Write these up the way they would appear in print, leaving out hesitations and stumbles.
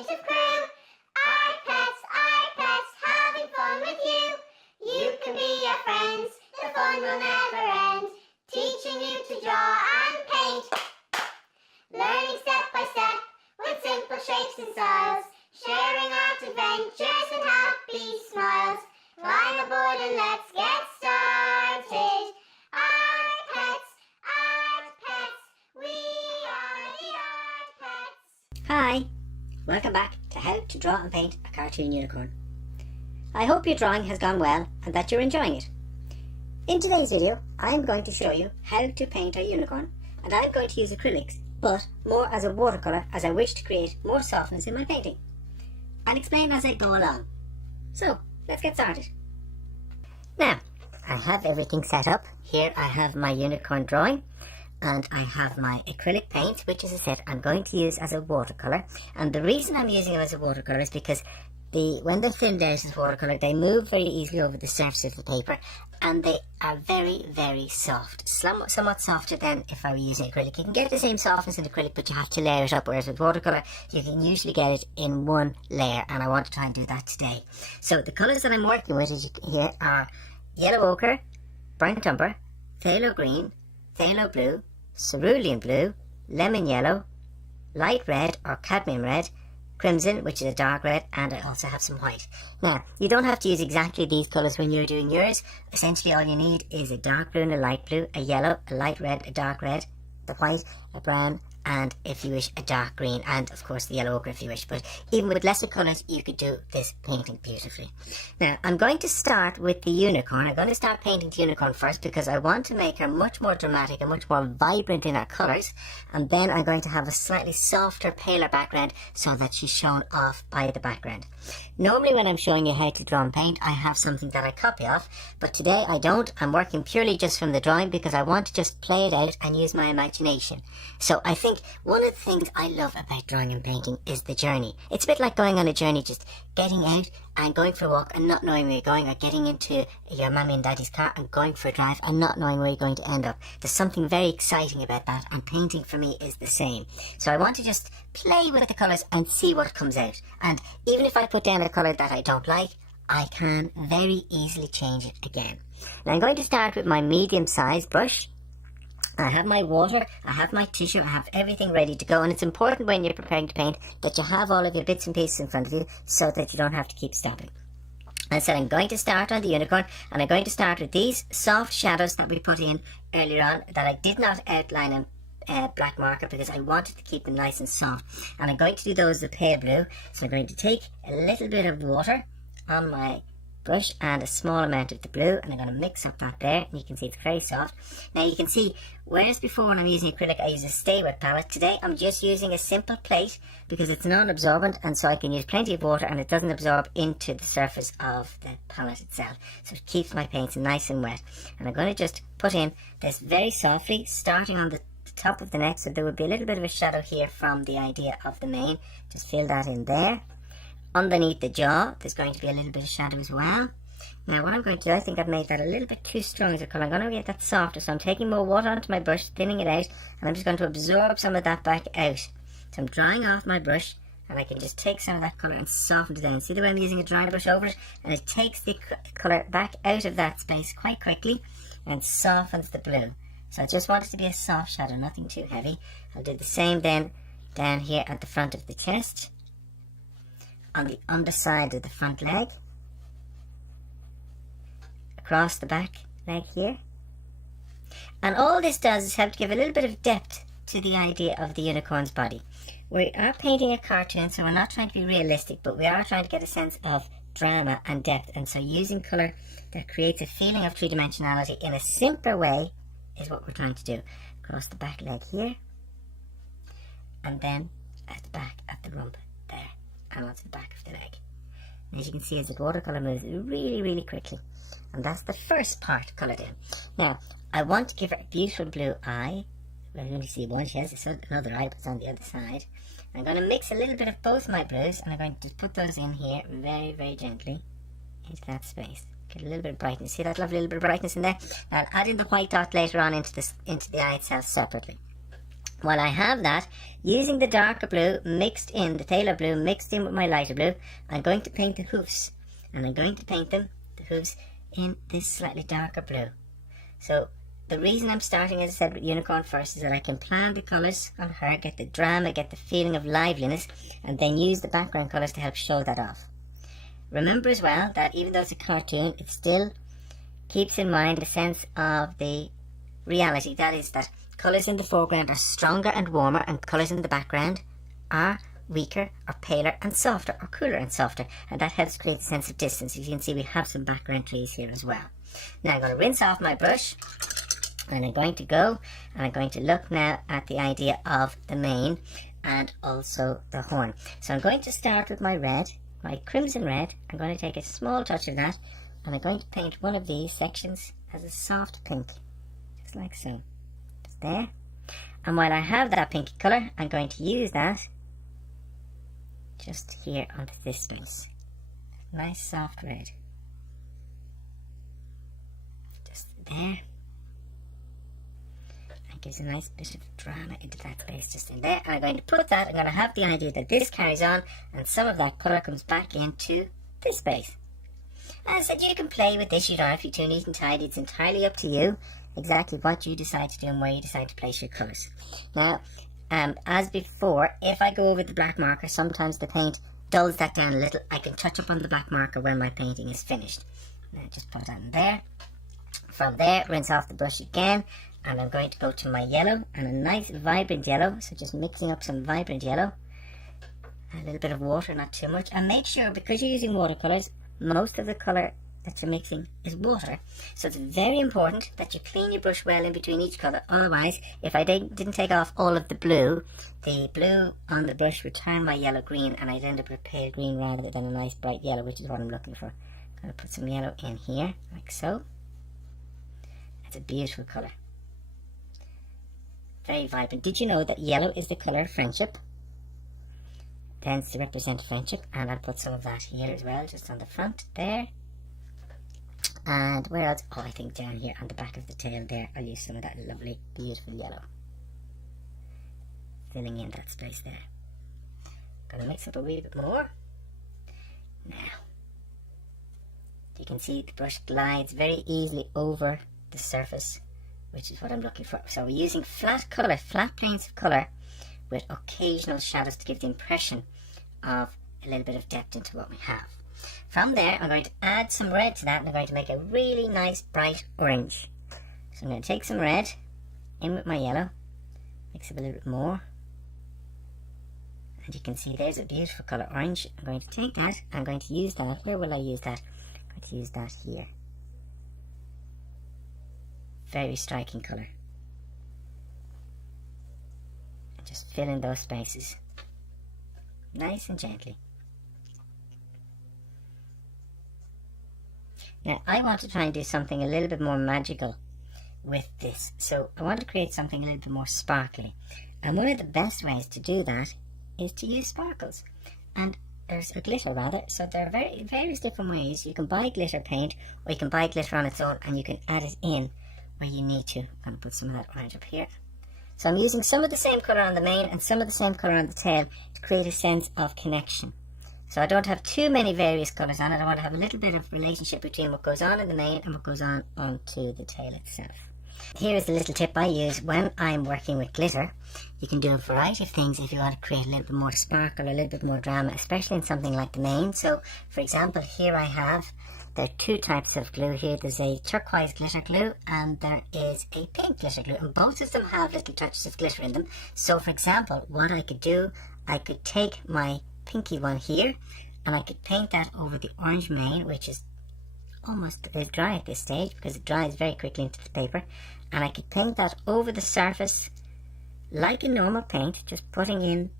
creative crew. iPets, having fun with you. You can be our friends, the fun will never end. Teaching you to draw and paint. Learning step by step with simple shapes and styles. Sharing out adventures and happy smiles. Climb aboard and let's get started. Art pets, we are the art pets. Hi, welcome back to How to Draw and Paint a Cartoon Unicorn. I hope your drawing has gone well and that you're enjoying it. In today's video, I'm going to show you how to paint a unicorn, and I'm going to use acrylics, but more as a watercolour, as I wish to create more softness in my painting. I'll explain as I go along. So, let's get started. Now, I have everything set up. Here I have my unicorn drawing, and I have my acrylic paint, which as I said I'm going to use as a watercolour. And the reason I'm using it as a watercolour is because when they're thinned out as watercolour, they move very easily over the surface of the paper, and they are very, very soft. Somewhat softer than if I were using acrylic. You can get the same softness in acrylic, but you have to layer it up, whereas with watercolour, you can usually get it in one layer, and I want to try and do that today. So the colours that I'm working with here are yellow ochre, burnt umber, phthalo green, phthalo blue, cerulean blue, lemon yellow, light red or cadmium red, crimson, which is a dark red, and I also have some white. Now, you don't have to use exactly these colours when you're doing yours. Essentially all you need is a dark blue and a light blue, a yellow, a light red, a dark red, the white, a brown, and if you wish a dark green, and of course the yellow ochre if you wish. But even with lesser colours you could do this painting beautifully. Now I'm going to start with the unicorn. I'm going to start painting the unicorn first because I want to make her much more dramatic and much more vibrant in her colours, and then I'm going to have a slightly softer, paler background so that she's shown off by the background. Normally when I'm showing you how to draw and paint, I have something that I copy off, but today I don't. I'm working purely just from the drawing because I want to just play it out and use my imagination. So I think one of the things I love about drawing and painting is the journey. It's a bit like going on a journey, just getting out and going for a walk and not knowing where you're going, or getting into your mummy and daddy's car and going for a drive and not knowing where you're going to end up. There's something very exciting about that, and painting for me is the same. So I want to just play with the colours and see what comes out. And even if I put down a colour that I don't like, I can very easily change it again. Now I'm going to start with my medium-sized brush. I have my water, I have my tissue, I have everything ready to go, and it's important when you're preparing to paint that you have all of your bits and pieces in front of you so that you don't have to keep stopping. I said I'm going to start on the unicorn, and I'm going to start with these soft shadows that we put in earlier on that I did not outline in black marker because I wanted to keep them nice and soft, and I'm going to do those with pale blue. So I'm going to take a little bit of water on my brush and a small amount of the blue, and I'm going to mix up that there, and you can see it's very soft. Now you can see, whereas before when I'm using acrylic I use a stay wet palette, today I'm just using a simple plate because it's non-absorbent, and so I can use plenty of water and it doesn't absorb into the surface of the palette itself, so it keeps my paints nice and wet. And I'm going to just put in this very softly, starting on the top of the neck, so there will be a little bit of a shadow here from the idea of the mane. Just fill that in there. Underneath the jaw there's going to be a little bit of shadow as well. Now what I'm going to do, I think I've made that a little bit too strong as a colour. I'm going to get that softer, so I'm taking more water onto my brush, thinning it out, and I'm just going to absorb some of that back out. So I'm drying off my brush, and I can just take some of that colour and soften it down. See the way I'm using a dry brush over it, and it takes the colour back out of that space quite quickly and softens the blue. So I just want it to be a soft shadow, nothing too heavy. I'll do the same then down here at the front of the chest, on the underside of the front leg, across the back leg here. And all this does is help to give a little bit of depth to the idea of the unicorn's body. We are painting a cartoon, so we're not trying to be realistic, but we are trying to get a sense of drama and depth, and so using colour that creates a feeling of three-dimensionality in a simpler way is what we're trying to do. Across the back leg here, and then at the back of the rump there, and onto the back of the leg. And as you can see, as the watercolour moves really, really quickly. And that's the first part coloured in. Now, I want to give her a beautiful blue eye. We're going to see one. She has another eye, but it's on the other side. I'm going to mix a little bit of both my blues, and I'm going to put those in here very, very gently into that space. Get a little bit of brightness. See that lovely little bit of brightness in there? Now I'll add in the white dot later on into the eye itself separately. While I have that, using the darker blue mixed in, the tail of blue mixed in with my lighter blue, I'm going to paint the hoofs. And I'm going to paint them, the hooves, in this slightly darker blue. So the reason I'm starting, as I said, with unicorn first is that I can plan the colours on her, get the drama, get the feeling of liveliness, and then use the background colours to help show that off. Remember as well that even though it's a cartoon, it still keeps in mind the sense of the reality. That is that colours in the foreground are stronger and warmer, and colours in the background are weaker or paler and softer, or cooler and softer, and that helps create a sense of distance. As you can see, we have some background trees here as well. Now I'm going to rinse off my brush, and I'm going to go and I'm going to look now at the idea of the mane and also the horn. So I'm going to start with my red, my crimson red. I'm going to take a small touch of that, and I'm going to paint one of these sections as a soft pink, just like so. Just there. And while I have that pinky colour, I'm going to use that just here onto this space. Nice soft red. Just there. That gives a nice bit of drama into that space just in there. And I'm going to put that, I'm going to have the idea that this carries on and some of that colour comes back into this space. As I said, you can play with this, you don't have to be too neat and tidy. It's entirely up to you exactly what you decide to do and where you decide to place your colours. Now, as before, if I go over the black marker, sometimes the paint dulls that down a little. I can touch up on the black marker when my painting is finished. Now just put that in there. From there, rinse off the brush again, and I'm going to go to my yellow, and a nice vibrant yellow. So just mixing up some vibrant yellow, a little bit of water, not too much, and make sure, because you're using watercolours, most of the colour that you're mixing is water, so it's very important that you clean your brush well in between each colour. Otherwise, if I didn't take off all of the blue on the brush would turn my yellow green, and I'd end up with pale green rather than a nice bright yellow, which is what I'm looking for. I'm going to put some yellow in here, like so. It's a beautiful colour, very vibrant. Did you know that yellow is the colour of friendship? Tends to represent friendship, and I'll put some of that here as well, just on the front there. And where else? Oh, I think down here on the back of the tail there, I'll use some of that lovely, beautiful yellow, filling in that space there. Gonna mix up a wee bit more. Now, you can see the brush glides very easily over the surface, which is what I'm looking for. So we're using flat colour, flat planes of colour with occasional shadows to give the impression of a little bit of depth into what we have. From there, I'm going to add some red to that, and I'm going to make a really nice bright orange. So I'm going to take some red in with my yellow, mix up a little bit more, and you can see there's a beautiful colour orange. I'm going to take that, I'm going to use that. Where will I use that? I'm going to use that here. Very striking colour. And just fill in those spaces, nice and gently. Now, I want to try and do something a little bit more magical with this. So I want to create something a little bit more sparkly. And one of the best ways to do that is to use sparkles. And there's a glitter rather. So there are various different ways. You can buy glitter paint, or you can buy glitter on its own, and you can add it in where you need to. I'm going to put some of that orange up here. So I'm using some of the same colour on the mane and some of the same colour on the tail to create a sense of connection. So I don't have too many various colours on it. I want to have a little bit of relationship between what goes on in the mane and what goes on onto the tail itself. Here is a little tip I use when I'm working with glitter. You can do a variety of things if you want to create a little bit more sparkle, a little bit more drama, especially in something like the mane. So, for example, here there are two types of glue here. There's a turquoise glitter glue and there is a pink glitter glue, and both of them have little touches of glitter in them. So, for example, what I could do, I could take my pinky one here and I could paint that over the orange mane, which is almost dry at this stage because it dries very quickly into the paper, and I could paint that over the surface like a normal paint, just putting in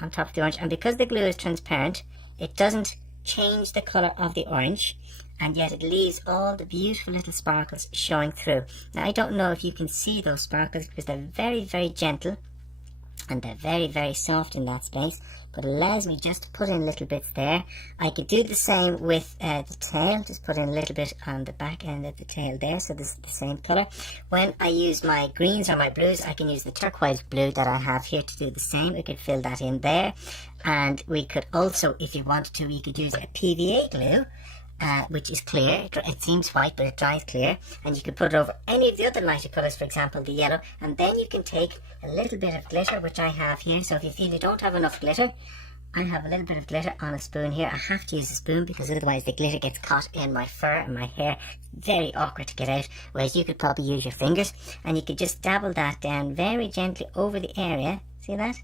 on top of the orange. And because the glue is transparent, it doesn't change the colour of the orange, and yet it leaves all the beautiful little sparkles showing through. Now I don't know if you can see those sparkles because they're very, very gentle, and they're very, very soft in that space, but it allows me just to put in little bits there. I could do the same with the tail, just put in a little bit on the back end of the tail there, so this is the same colour. When I use my greens or my blues, I can use the turquoise blue that I have here to do the same. We could fill that in there, and we could also, if you wanted to, you could use a PVA glue, which is clear. It seems white, but it dries clear, and you can put it over any of the other lighter colours, for example the yellow, and then you can take a little bit of glitter, which I have here. So if you feel you don't have enough glitter, I have a little bit of glitter on a spoon here. I have to use a spoon because otherwise the glitter gets caught in my fur and my hair. It's very awkward to get out, whereas you could probably use your fingers, and you could just dabble that down very gently over the area. See that?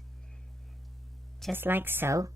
Just like so.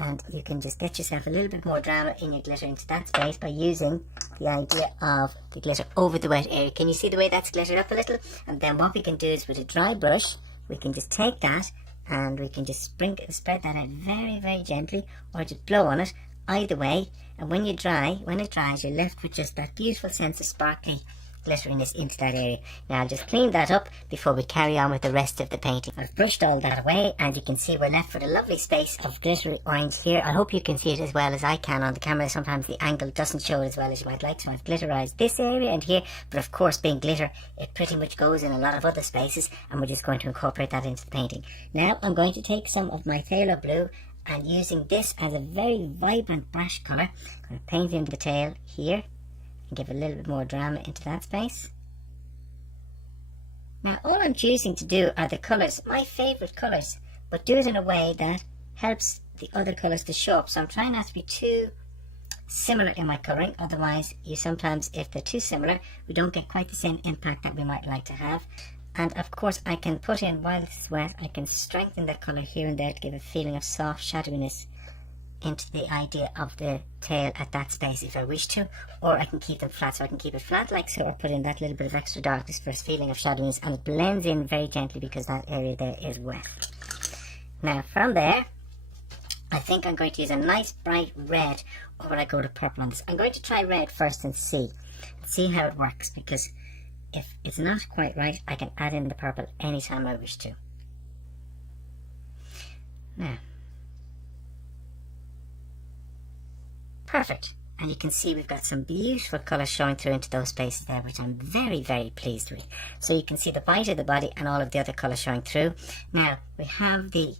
And you can just get yourself a little bit more drama in your glitter into that space by using the idea of the glitter over the wet area. Can you see the way that's glittered up a little? And then what we can do is, with a dry brush, we can just take that and we can just spread that out very, very gently, or just blow on it, either way. And when it dries, you're left with just that beautiful sense of sparkly glitteriness into that area. Now I'll just clean that up before we carry on with the rest of the painting. I've brushed all that away, and you can see we're left with a lovely space of glittery orange here. I hope you can see it as well as I can on the camera. Sometimes the angle doesn't show it as well as you might like, so I've glitterized this area and here, but of course being glitter, it pretty much goes in a lot of other spaces, and we're just going to incorporate that into the painting. Now I'm going to take some of my phthalo blue, and using this as a very vibrant brush colour, I'm going to paint in the tail here and give a little bit more drama into that space. Now all I'm choosing to do are the colours, my favourite colours, but do it in a way that helps the other colours to show up. So I'm trying not to be too similar in my colouring, otherwise you sometimes, if they're too similar, we don't get quite the same impact that we might like to have. And of course I can put in, while it's wet, I can strengthen that colour here and there to give a feeling of soft shadowiness into the idea of the tail at that space if I wish to, or I can keep them flat. So I can keep it flat like so, or put in that little bit of extra darkness for a feeling of shadowiness, and it blends in very gently because that area there is wet. Now from there, I think I'm going to use a nice bright red, or I go to purple on this. I'm going to try red first and see how it works, because if it's not quite right, I can add in the purple anytime I wish to. Now, perfect. And you can see we've got some beautiful colours showing through into those spaces there, which I'm very, very pleased with. So you can see the bite of the body and all of the other colours showing through. Now we have the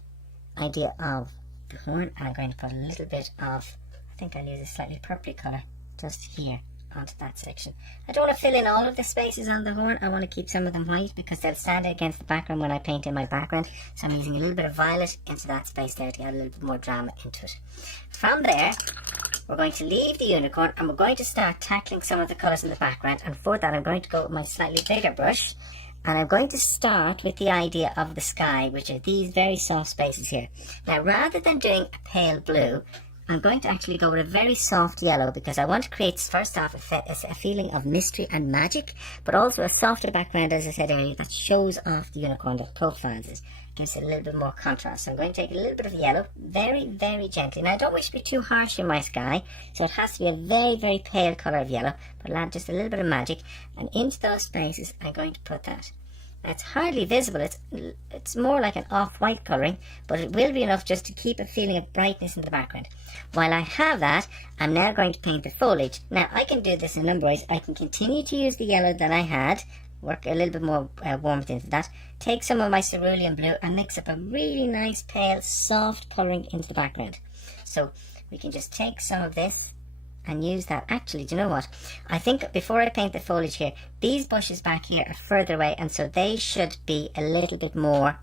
idea of the horn, and I'm going to put a little bit of, I think I'll use a slightly purpley colour just here onto that section. I don't want to fill in all of the spaces on the horn. I want to keep some of them white because they'll stand out against the background when I paint in my background. So I'm using a little bit of violet into that space there to get a little bit more drama into it. From there, we're going to leave the unicorn, and we're going to start tackling some of the colours in the background. And for that, I'm going to go with my slightly bigger brush, and I'm going to start with the idea of the sky, which are these very soft spaces here. Now, rather than doing a pale blue, I'm going to actually go with a very soft yellow, because I want to create, first off, a feeling of mystery and magic, but also a softer background, as I said earlier, that shows off the unicorn, that profiles it, gives it a little bit more contrast. So I'm going to take a little bit of yellow, very, very gently. Now I don't wish to be too harsh in my sky, so it has to be a very, very pale colour of yellow, but I'll add just a little bit of magic, and into those spaces I'm going to put that. Now, it's hardly visible, it's more like an off-white colouring, but it will be enough just to keep a feeling of brightness in the background. While I have that, I'm now going to paint the foliage. Now I can do this in a number of ways. I can continue to use the yellow that I had, work a little bit more warmth into that, take some of my cerulean blue and mix up a really nice pale soft colouring into the background. So we can just take some of this and use that. Actually, do you know what? I think before I paint the foliage here, these bushes back here are further away, and so they should be a little bit more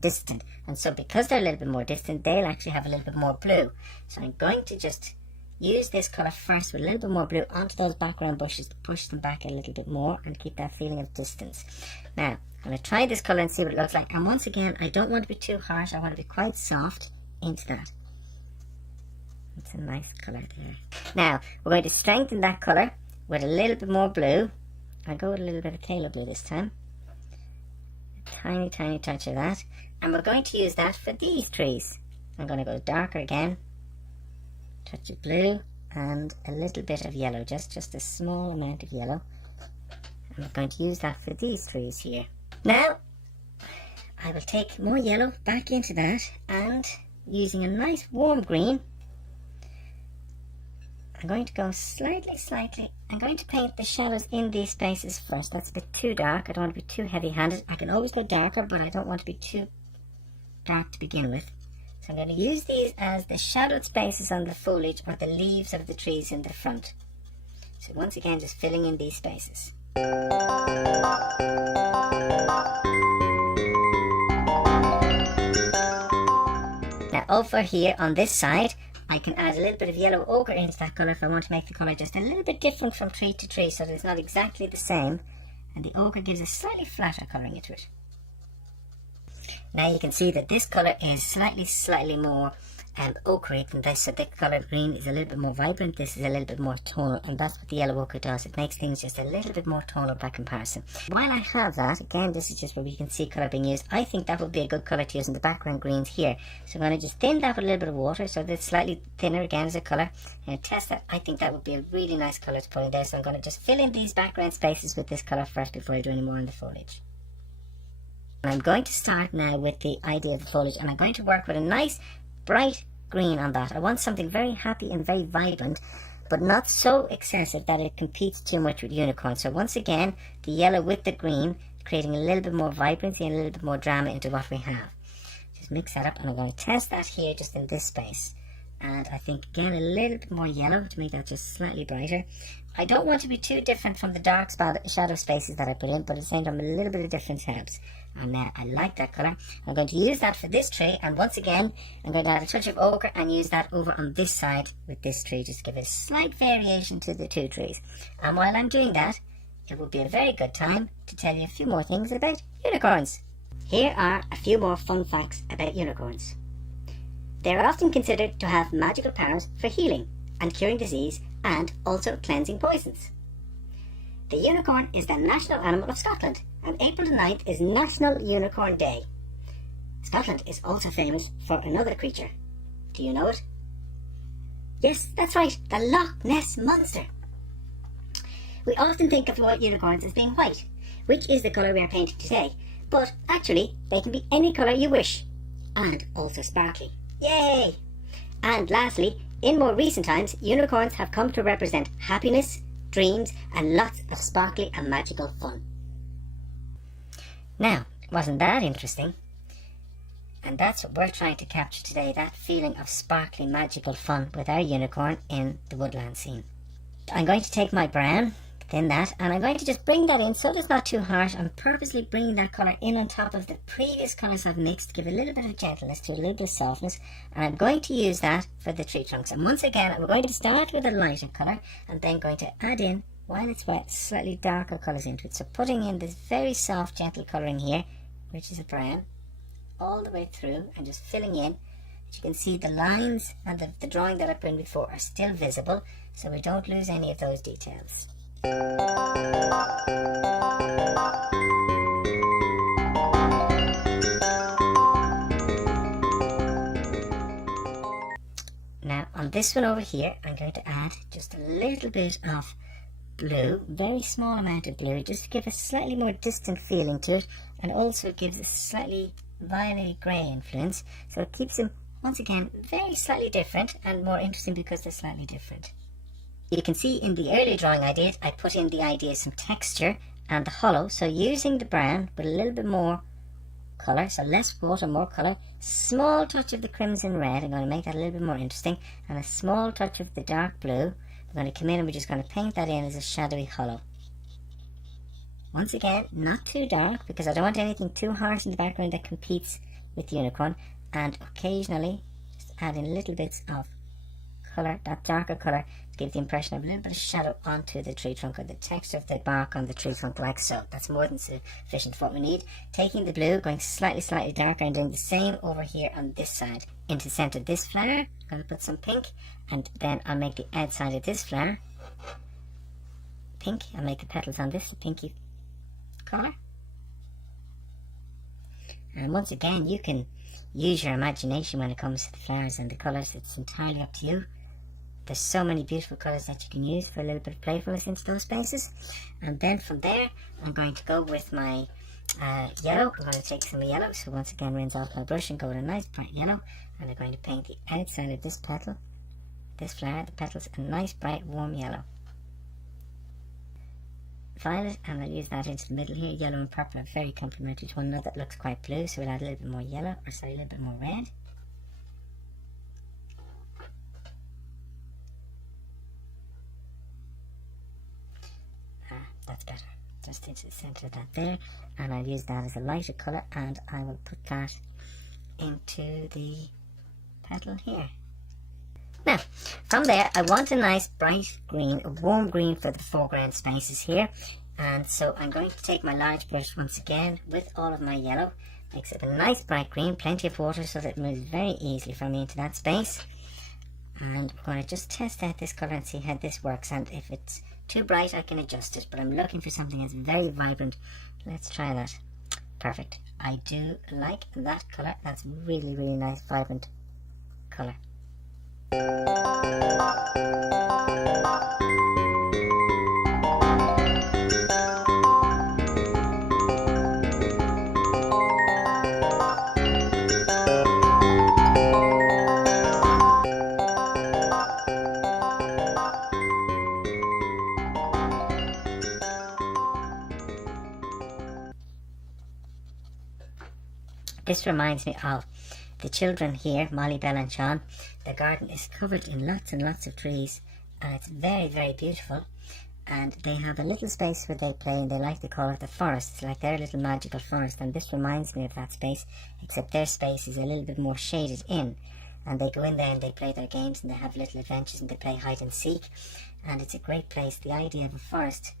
distant. And so because they're a little bit more distant, they'll actually have a little bit more blue. So I'm going to just use this colour first with a little bit more blue onto those background bushes to push them back a little bit more and keep that feeling of distance. Now, I'm going to try this colour and see what it looks like. And once again, I don't want to be too harsh. I want to be quite soft into that. It's a nice colour there. Now, we're going to strengthen that colour with a little bit more blue. I'll go with a little bit of phthalo blue this time. A tiny, tiny touch of that. And we're going to use that for these trees. I'm going to go darker again. Touch of blue and a little bit of yellow, just a small amount of yellow. And we're going to use that for these trees here. Now, I will take more yellow back into that, and using a nice warm green, I'm going to go slightly. I'm going to paint the shadows in these spaces first. That's a bit too dark. I don't want to be too heavy-handed. I can always go darker, but I don't want to be too dark to begin with. So I'm going to use these as the shadowed spaces on the foliage or the leaves of the trees in the front. So once again, just filling in these spaces. Now over here on this side, I can add a little bit of yellow ochre into that colour if I want to make the colour just a little bit different from tree to tree, so that it's not exactly the same, and the ochre gives a slightly flatter colouring into it. Now you can see that this colour is slightly more ochre than this, so this colour green is a little bit more vibrant, this is a little bit more tonal, and that's what the yellow ochre does. It makes things just a little bit more tonal by comparison. While I have that, again, this is just where we can see colour being used, I think that would be a good colour to use in the background greens here. So I'm going to just thin that with a little bit of water, so that it's slightly thinner again as a colour, and test that. I think that would be a really nice colour to put in there, so I'm going to just fill in these background spaces with this colour first before I do any more on the foliage. And I'm going to start now with the idea of the foliage, and I'm going to work with a nice bright green on that. I want something very happy and very vibrant, but not so excessive that it competes too much with unicorn. So once again, the yellow with the green, creating a little bit more vibrancy and a little bit more drama into what we have. Just mix that up, and I'm going to test that here just in this space. And I think again a little bit more yellow to make that just slightly brighter. I don't want to be too different from the dark shadow spaces that I put in, but at the same time a little bit of difference helps. And I like that colour. I'm going to use that for this tree, and once again I'm going to add a touch of ochre and use that over on this side with this tree, just to give a slight variation to the two trees. And while I'm doing that, it will be a very good time to tell you a few more things about unicorns. Here are a few more fun facts about unicorns. They are often considered to have magical powers for healing and curing disease, and also cleansing poisons. The unicorn is the national animal of Scotland, and April the 9th is National Unicorn Day. Scotland is also famous for another creature. Do you know it? Yes, that's right, the Loch Ness Monster. We often think of white unicorns as being white, which is the colour we are painting today, but actually they can be any colour you wish, and also sparkly. Yay! And lastly, in more recent times, unicorns have come to represent happiness, dreams, and lots of sparkly and magical fun. Now, wasn't that interesting? And that's what we're trying to capture today, that feeling of sparkly, magical fun with our unicorn in the woodland scene. I'm going to take my brown, thin that, and I'm going to just bring that in so that it's not too harsh. I'm purposely bringing that colour in on top of the previous colours I've mixed to give a little bit of gentleness to a little bit of softness, and I'm going to use that for the tree trunks. And once again, I'm going to start with a lighter colour and then going to add in, while it's wet, slightly darker colours into it. So putting in this very soft, gentle colouring here, which is a brown, all the way through, and just filling in. As you can see, the lines and the drawing that I put in before are still visible, so we don't lose any of those details. Now on this one over here, I'm going to add just a little bit of blue, very small amount of blue, just to give a slightly more distant feeling to it, and also gives a slightly violet grey influence, so it keeps them once again very slightly different and more interesting because they're slightly different. You can see in the earlier drawing I did, I put in the idea of some texture and the hollow, so using the brown with a little bit more colour, so less water, more colour, small touch of the crimson red, I'm going to make that a little bit more interesting, and a small touch of the dark blue. I'm going to come in and we're just going to paint that in as a shadowy hollow. Once again, not too dark, because I don't want anything too harsh in the background that competes with unicorn, and occasionally just add in little bits of colour, that darker colour, to give the impression of a little bit of shadow onto the tree trunk, or the texture of the bark on the tree trunk, like so. That's more than sufficient for what we need. Taking the blue, going slightly darker, and doing the same over here on this side. Into the centre of this flower, I'm going to put some pink, and then I'll make the outside of this flower pink. I'll make the petals on this a pinky colour. And once again, you can use your imagination when it comes to the flowers and the colours. It's entirely up to you. There's so many beautiful colours that you can use for a little bit of playfulness into those spaces. And then from there, I'm going to go with my yellow. I'm going to take some yellow, so once again rinse off my brush and go with a nice bright yellow, and I'm going to paint the outside of this petal, this flower, the petals, a nice bright warm yellow. Violet, and I'll use that into the middle here. Yellow and purple are very complementary to one another. That looks quite blue, so we'll add a little bit more yellow, or sorry, a little bit more red. That's better. Just into the centre of that there, and I'll use that as a lighter colour, and I will put that into the petal here. Now, from there, I want a nice bright green, a warm green for the foreground spaces here. And so I'm going to take my large brush once again with all of my yellow, mix up a nice bright green, plenty of water so that it moves very easily for me into that space. And we're going to just test out this colour and see how this works. And if it's too bright, I can adjust it. But I'm looking for something that's very vibrant. Let's try that. Perfect. I do like that colour. That's really, really nice, vibrant colour. This reminds me of the children here, Molly, Belle and Sean. The garden is covered in lots and lots of trees, and it's very, very beautiful. And they have a little space where they play, and they like to call it the forest. It's like their little magical forest, and this reminds me of that space, except their space is a little bit more shaded in. And they go in there and they play their games, and they have little adventures, and they play hide and seek. And it's a great place. The idea of a forest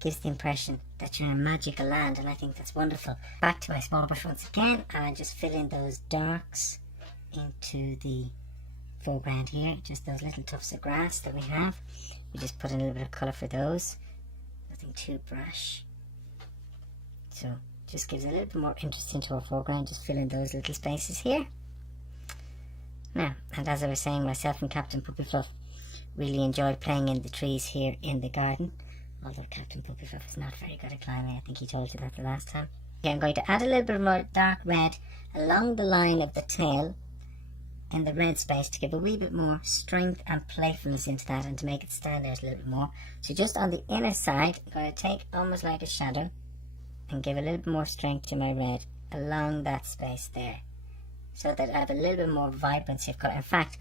gives the impression that you're in a magical land, and I think that's wonderful. Back to my small brush once again, and I just fill in those darks into the foreground here, just those little tufts of grass that we have. We just put in a little bit of colour for those, nothing too brash. So just gives a little bit more interest into our foreground, just fill in those little spaces here. Now, and as I was saying, myself and Captain Puppy Fluff really enjoy playing in the trees here in the garden. Although Captain Puppy Fluff is not very good at climbing, I think he told you that the last time. Okay, I'm going to add a little bit more dark red along the line of the tail in the red space to give a wee bit more strength and playfulness into that and to make it stand out a little bit more. So just on the inner side, I'm going to take almost like a shadow and give a little bit more strength to my red along that space there, so that I have a little bit more vibrancy of colour. In fact,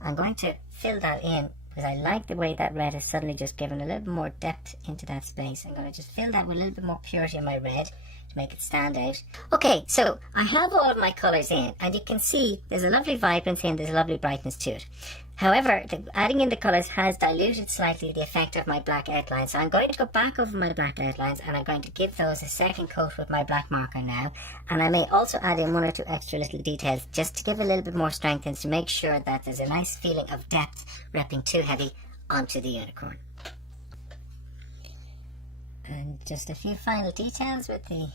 I'm going to fill that in because I like the way that red has suddenly just given a little bit more depth into that space. I'm going to just fill that with a little bit more purity in my red to make it stand out. Okay, so I have all of my colours in, and you can see there's a lovely vibrancy and there's a lovely brightness to it. However, adding in the colours has diluted slightly the effect of my black outlines. So I'm going to go back over my black outlines, and I'm going to give those a second coat with my black marker now. And I may also add in one or two extra little details just to give a little bit more strength and to make sure that there's a nice feeling of depth repping too heavy onto the unicorn. And just a few final details with the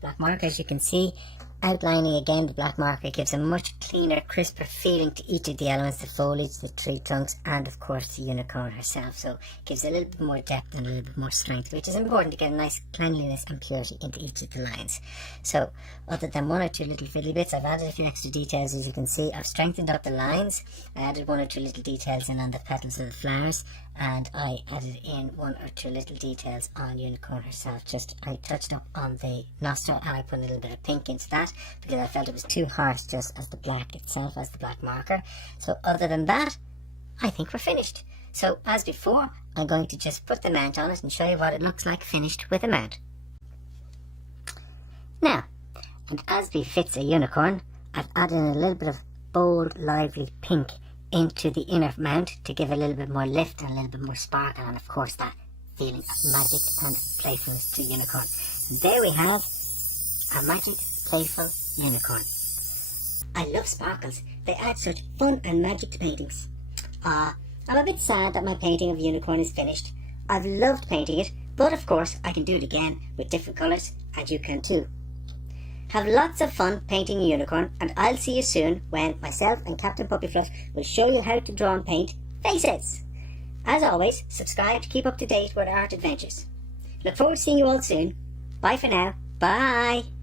black marker. As you can see, outlining again, the black marker gives a much cleaner, crisper feeling to each of the elements, the foliage, the tree trunks, and of course the unicorn herself. So it gives a little bit more depth and a little bit more strength, which is important to get a nice cleanliness and purity into each of the lines. So other than one or two little fiddly bits, I've added a few extra details. As you can see, I've strengthened up the lines. I added one or two little details in on the petals of the flowers, and I added in one or two little details on unicorn herself. Just I touched up on the nostril, and I put a little bit of pink into that because I felt it was too harsh just as the black itself, as the black marker. So other than that, I think we're finished. So as before, I'm going to just put the mount on it and show you what it looks like finished with a mount. Now, and as befits a unicorn, I've added in a little bit of bold, lively pink into the inner mount to give a little bit more lift and a little bit more sparkle, and of course that feeling of magic and playfulness to unicorn. And there we have our magic, playful unicorn. I love sparkles. They add such fun and magic to paintings. I'm a bit sad that my painting of unicorn is finished. I've loved painting it, but of course I can do it again with different colours, and you can too. Have lots of fun painting a unicorn, and I'll see you soon when myself and Captain Puppy Fluff will show you how to draw and paint faces. As always, subscribe to keep up to date with our art adventures. Look forward to seeing you all soon. Bye for now, Bye!